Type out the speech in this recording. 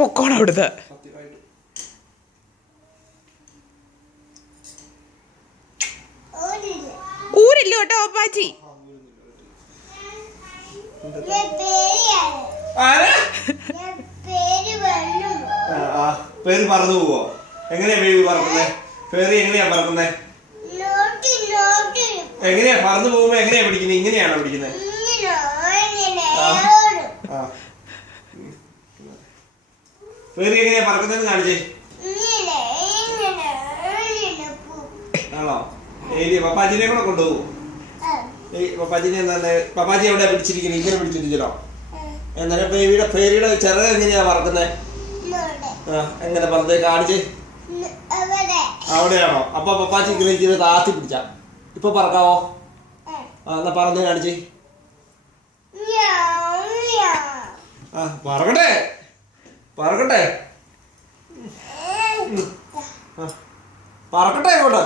പൊക്കോണം അവിടുന്ന്. ഊരില്ല കേട്ടോ പപ്പാച്ചി. പേര് പറന്നു പോവോ? എങ്ങനെയാ ബേബി പറക്കുന്നേ? പേര് എങ്ങനെയാ പറക്കുന്നേ? എങ്ങനെയാ പറന്നു പോകുമ്പോ എങ്ങനെയാ പിടിക്കുന്നത്? ഇങ്ങനെയാണോ പിടിക്കുന്നത്? പേര് എങ്ങനെയാ പറക്കുന്നതെന്ന് കാണിച്ചേ. ആണോ? പപ്പാജിനെ കൂടെ കൊണ്ടുപോകും. പപ്പാജിനെ എന്താ പപ്പാജി എവിടെയാ പിടിച്ചിരിക്കുന്നത്? ഇങ്ങനെ പിടിച്ചിരിക്കലോ? എന്നാലും ബേബിയുടെ പേരിയുടെ ചെറുത് എങ്ങനെയാ പറക്കുന്നേ? എങ്ങനെ പറഞ്ഞേ കാണിച്ചേ. അവിടെയാണോ? അപ്പൊ പപ്പാച്ചി ഇങ്ങനെ ചെയ്ത് താത്തി പിടിച്ച ഇപ്പൊ പറക്കാവോ? എന്നാ പറഞ്ഞേ കാണിച്ചേ. പറക്കട്ടെ പറക്കട്ടെ പറക്കട്ടെ ഇങ്ങോട്ട്.